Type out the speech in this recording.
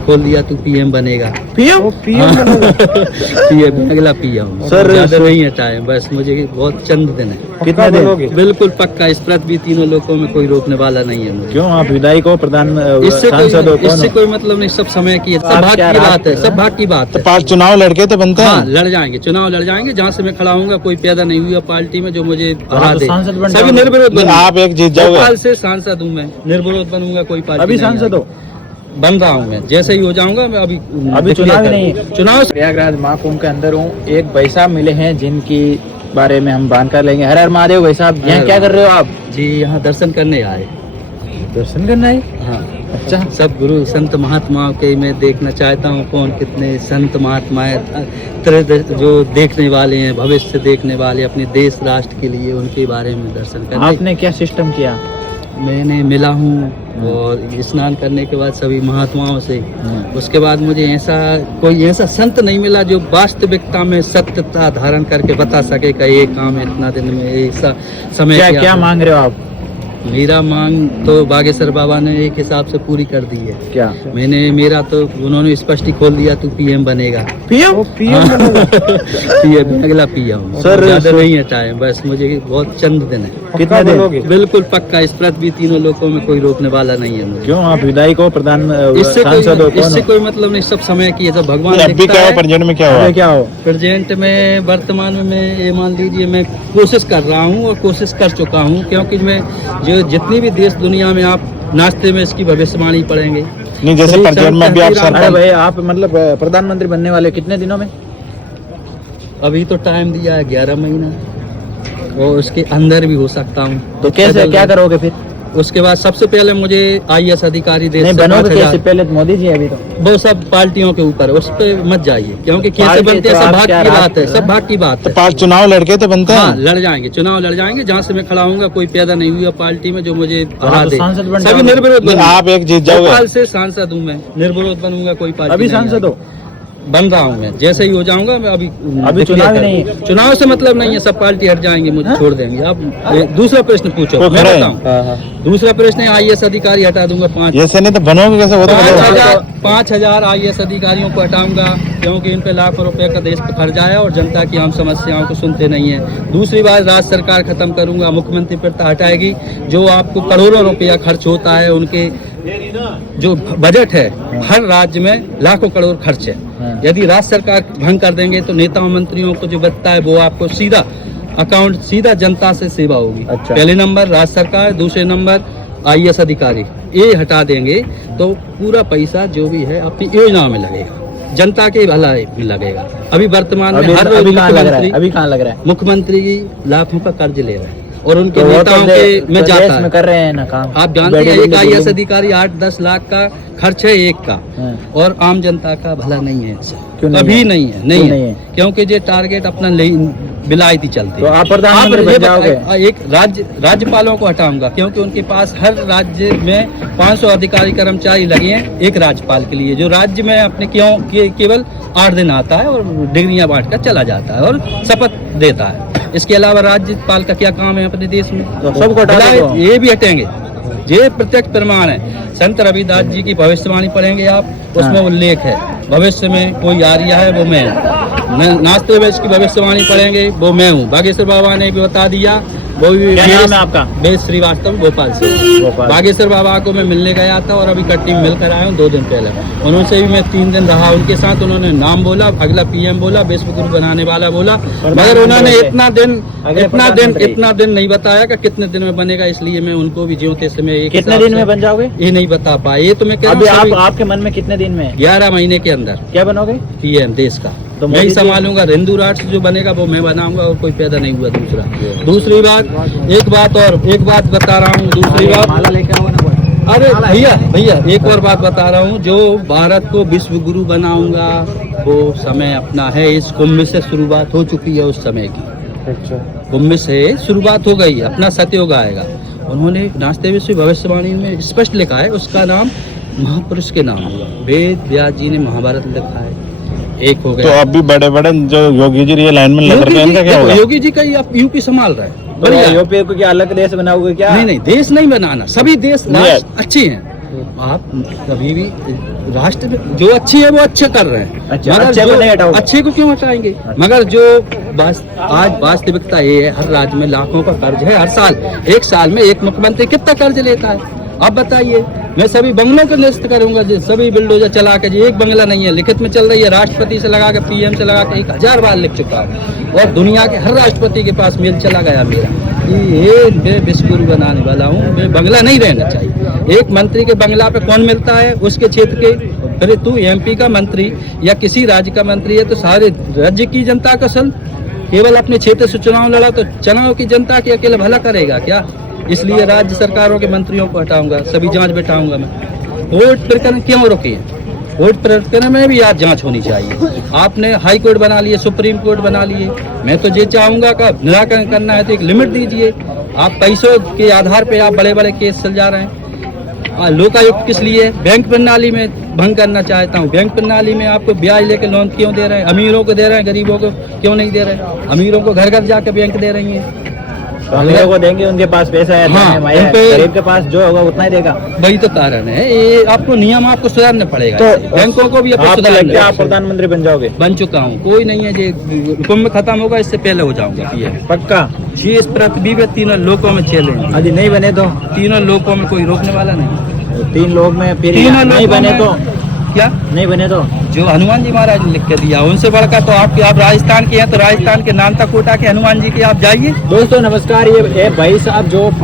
खोल दिया तू पीएम बनेगा। पीएम बनेगा। पीएम अगला पीएम सर, ज्यादा नहीं है टाइम, बस मुझे बहुत चंद दिन है। कितना बनोगे? बिल्कुल पक्का, इस पृथ्वी तीनों लोगों में कोई रोकने वाला नहीं है मुझे। क्यों आप विधायक हो, प्रधान इससे सांसद हो, कौन इससे हो? कोई मतलब नहीं, सब समय की है, सब भाग की बात है, सब भाग की बात है। 5 चुनाव लड़के तो बनते हाँ, हैं। लड़ जाएंगे, चुनाव लड़ जाएंगे। जहाँ से मैं खड़ा हूँगा, कोई पैदा नहीं हुआ पार्टी में जो मुझे हरा तो दे। सांसद बन सभी जाओगे। निर्विरोध बनूंगा। आप एक जीत जाओगे। भोपाल से सांसद हूँ मैं, निर्विरोध बनूंगा, कोई पार्टी अभी नहीं सांसद हो? आएगी। बन रहा हूँ मैं, जैसे ही हो जाऊंगा मैं। अभी चुनाव ही नहीं है। चुनाव प्रयागराज महाकुंभ के अंदर हूँ। एक भाई साहब मिले हैं जिनकी बारे में हम जानकारी लेंगे। हर हर महादेव। भाई साहब, यहाँ क्या कर रहे हो आप? जी, यहाँ दर्शन करने आए। दर्शन करना है। हाँ, अच्छा। सब गुरु संत महात्माओं के मैं देखना चाहता हूँ, कौन कितने संत महात्माएं जो देखने वाले हैं, भविष्य देखने वाले अपने देश राष्ट्र के लिए, उनके बारे में दर्शन करने। आपने क्या सिस्टम किया? मैंने मिला हूँ और स्नान करने के बाद सभी महात्माओं से। उसके बाद मुझे कोई ऐसा संत नहीं मिला जो वास्तविकता में सत्यता धारण करके बता सके कि ये काम इतना दिन में ऐसा समय क्या मांग रहे हो आप? मेरा मांग तो बागेश्वर बाबा ने एक हिसाब से पूरी कर दी है। क्या? मेरा तो उन्होंने स्पष्ट ही खोल दिया, तू पीएम बनेगा। पीएम पीएम अगला पीएम सर, ज्यादा नहीं है टाइम, बस मुझे बहुत चंद दिन है। कितना बनोगे? बिल्कुल पक्का, इस पृथ्वी तीनों लोगों में कोई रोकने वाला नहीं है मुझे। क्यों आप विधायक हो, प्रधान सांसद हो, इससे कोई मतलब नहीं, सब समय की है। जब भगवान अभी क्या हो, प्रेजेंट में क्या हुआ? क्या हो? प्रेजेंट में वर्तमान में मैं ये मान लीजिए मैं कोशिश कर रहा हूँ और कोशिश कर चुका हूँ, क्योंकि मैं जो जितनी भी देश दुनिया में आप नाश्ते में इसकी भविष्यवाणी पढ़ेंगे। नहीं, जैसे प्रेजेंट में भी आप अरे भाई, आप मतलब प्रधानमंत्री बनने वाले कितने दिनों में? अभी तो टाइम दिया है 11 महीना, और उसके अंदर भी हो सकता हूँ। तो कैसे क्या करोगे फिर? उसके बाद सबसे पहले मुझे IAS अधिकारी देश नहीं से बनोगे 5,000 कैसे? पहले तो मोदी जी अभी तो वो सब पार्टियों के ऊपर है, उस पे मत जाइए, क्योंकि कैसे बनते हैं सब भाग की बात है, सब भाग की बात है। 5 चुनाव लड़के तो बनते हाँ, हैं। लड़ जाएंगे, चुनाव लड़ जाएंगे। जहाँ से मैं खड़ा हूँगा, कोई पैदा नहीं हुआ पार्टी में जो मुझे हरा तो दे। सांसद बन सभी जाओगे। निर्विरोध बनूंगा। आप एक जीत जाओगे। भोपाल से सांसद हूँ मैं, निर्विरोध बनूंगा, कोई पार्टी अभी नहीं सांसद आएगी। हो? बन रहा हूँ मैं, जैसे ही हो जाऊंगा मैं। अभी चुनाव ही नहीं है। चुनाव से मतलब नहीं है, सब पार्टी हट जाएंगे, मुझे छोड़ देंगे। आप दूसरा प्रश्न पूछो, वो मैं खड़े हैं। बताऊं। दूसरा प्रश्न है, IAS अधिकारी हटा दूंगा 5 ऐसे नहीं तो बनोगे कैसे? वो तो बताओ। 5,000 IAS अधिकारियों को हटाऊंगा, क्योंकि इन पे लाखों रुपए का देश पे खर्च आया और जनता की आम समस्याओं को सुनते नहीं है। दूसरी बात, राज्य सरकार खत्म करूंगा, मुख्यमंत्री प्रथा हटाएगी। जो आपको करोड़ों रुपया खर्च होता है, उनके जो बजट है, हर राज्य में लाखों करोड़ खर्च है। यदि राज्य सरकार भंग कर देंगे तो नेताओं मंत्रियों को जो बचता है वो आपको सीधा अकाउंट, सीधा जनता से सेवा होगी। अच्छा। पहले नंबर राज्य सरकार, दूसरे नंबर IAS अधिकारी, ये हटा देंगे तो पूरा पैसा जो भी है अपनी योजना में लगेगा, जनता के भलाई में लगेगा। अभी वर्तमान में हर रोज अभी कहाँ लग रहा है? मुख्यमंत्री लाखों का कर्ज ले रहे हैं और उनके तो वो नेताओं तो के में जाता है। में कर रहे हैं ना काम। आप जानते हैं, एक IAS अधिकारी 8-10 लाख का खर्च है एक का, और आम जनता का भला नहीं है इससे। कभी नहीं है, क्योंकि ये टारगेट अपना विलायती चलती है। तो आप प्रधानमंत्री बन जाओगे? एक राज्यपालों को हटाऊंगा, क्योंकि उनके पास हर राज्य में 500 अधिकारी कर्मचारी लगे हैं एक राज्यपाल के लिए, जो राज्य में अपने केवल 8 दिन आता है और डिग्रियां बांट कर चला जाता है और शपथ देता है। इसके अलावा राज्यपाल का क्या काम है अपने देश में? तो सबको हटा दो। ये भी हटेंगे, ये प्रत्यक्ष प्रमाण है। संत रविदास जी की भविष्यवाणी पढ़ेंगे आप, उसमें उल्लेख है भविष्य में कोई आ रहा है वो मैं हूँ। नास्ते में इसकी भविष्यवाणी पढ़ेंगे, वो मैं हूँ। बागेश्वर बाबा ने भी बता दिया। वो भी क्या नाम है आपका? वेद श्रीवास्तव, भोपाल से। बागेश्वर बाबा को मैं मिलने गया था और अभी कट्टी में मिलकर आया हूँ 2 दिन पहले। उनसे भी मैं 3 दिन रहा उनके साथ। उन्होंने नाम बोला, अगला पीएम बोला, विश्व गुरु बनाने वाला बोला, मगर उन्होंने इतना दिन नहीं बताया कि कितने दिन में बनेगा। इसलिए मैं उनको भी ज्योति से मैं कितने दिन में बन जाओगे ये नहीं बता पाए। ये तो मैं कह रहा हूँ आपके मन में कितने दिन में? 11 महीने के अंदर क्या बनोगे? पीएम देश का। तो मैं ही संभालूंगा। हिंदू राष्ट्र जो बनेगा वो मैं बनाऊंगा और कोई पैदा नहीं हुआ। दूसरी बात, एक बात बता रहा हूँ। दूसरी बात, अरे भैया एक और बात बता रहा हूँ। जो भारत को विश्व गुरु बनाऊंगा वो समय अपना है। इस कुंभ से शुरुआत हो चुकी है उस समय की। अच्छा। कुंभ से शुरुआत हो गई, अपना सतयुग आएगा। उन्होंने नास्ते विश्व भविष्यवाणी में स्पष्ट लिखा है, उसका नाम महापुरुष के नाम होगा। वेद व्यास जी ने महाभारत लिखा है। एक हो गया। तो अब भी बड़े जो योगी जी ये लाइन में लग रहे हैं, इनका क्या होगा? योगी जी का ही आप यूपी संभाल रहे हैं। बढ़िया। यूपी को क्या अलग देश बनाओगे क्या? नहीं, देश नहीं बनाना, सभी देश अच्छे हैं। तो आप कभी भी राष्ट्र में जो अच्छे है वो अच्छे कर रहे हैं, अच्छा, मगर अच्छे को जो नहीं हटाओगे? अच्छे को क्यों हटाएंगे? मगर जो आज वास्तविकता ये है, हर राज्य में लाखों का कर्ज है हर साल। एक साल में एक मुख्यमंत्री कितना कर्ज लेता है आप बताइए? मैं सभी बंगलों को निरस्त करूंगा, जो सभी बिल्डोजर चला के, जो एक बंगला नहीं है लिखित में चल रही है, राष्ट्रपति से लगा के पीएम से लगा के 1000 बार लिख चुका हूँ, और दुनिया के हर राष्ट्रपति के पास मेल चला गया मेरा कि ये मैं विश्वगुरु बनाने वाला हूँ, मैं बंगला नहीं रहना चाहिए। एक मंत्री के बंगला पे कौन मिलता है? उसके क्षेत्र के। फिर तू एमपी का मंत्री या किसी राज्य का मंत्री है तो सारे राज्य की जनता का सल, केवल अपने क्षेत्र से चुनाव लड़ा तो चुनाव की जनता की अकेले भला करेगा क्या? इसलिए राज्य सरकारों के मंत्रियों को हटाऊंगा, सभी जांच बैठाऊंगा मैं। वोट प्रकरण क्यों रुके? वोट प्रकरण में भी आज जांच होनी चाहिए। आपने हाई कोर्ट बना लिए, सुप्रीम कोर्ट बना लिए, मैं तो ये चाहूंगा का निराकरण करना है तो एक लिमिट दीजिए। आप पैसों के आधार पे आप बड़े बड़े केस चल जा रहे हैं। लोकायुक्त किस लिए? बैंक प्रणाली में भंग करना चाहता हूँ। बैंक प्रणाली में आपको ब्याज लेके लोन क्यों दे रहे हैं? अमीरों को दे रहे हैं, गरीबों को क्यों नहीं दे रहे? अमीरों को घर घर जाके बैंक दे रही है। तो अमीरों को देंगे, उनके पास पैसा है, हाँ, माया है, गरीब के पास जो होगा उतना ही देगा। वही तो कारण है, ये आपको नियम आपको सुधारना पड़ेगा। तो बैंकों को भी आपको लगता है सुधारना। आप प्रधानमंत्री बन जाओगे? बन चुका हूँ, कोई नहीं है जी, कुंभ खत्म होगा इससे पहले हो जाऊंगा पीएम पक्का? जी। इस पृथ्वी पे तीनों लोकों में चैलेंज, अभी नहीं बने तो? तीनों लोकों में कोई रोकने वाला नहीं। 3 लोग में फिर तीनों नहीं लोगों बने में- तो? क्या नहीं बने तो? जो हनुमान जी महाराज ने लिख के दिया उनसे बढ़कर तो आप राजस्थान के हैं, तो राजस्थान के नानता कोटा के हनुमान जी के आप जाइए। दोस्तों नमस्कार, ये भाई साहब जो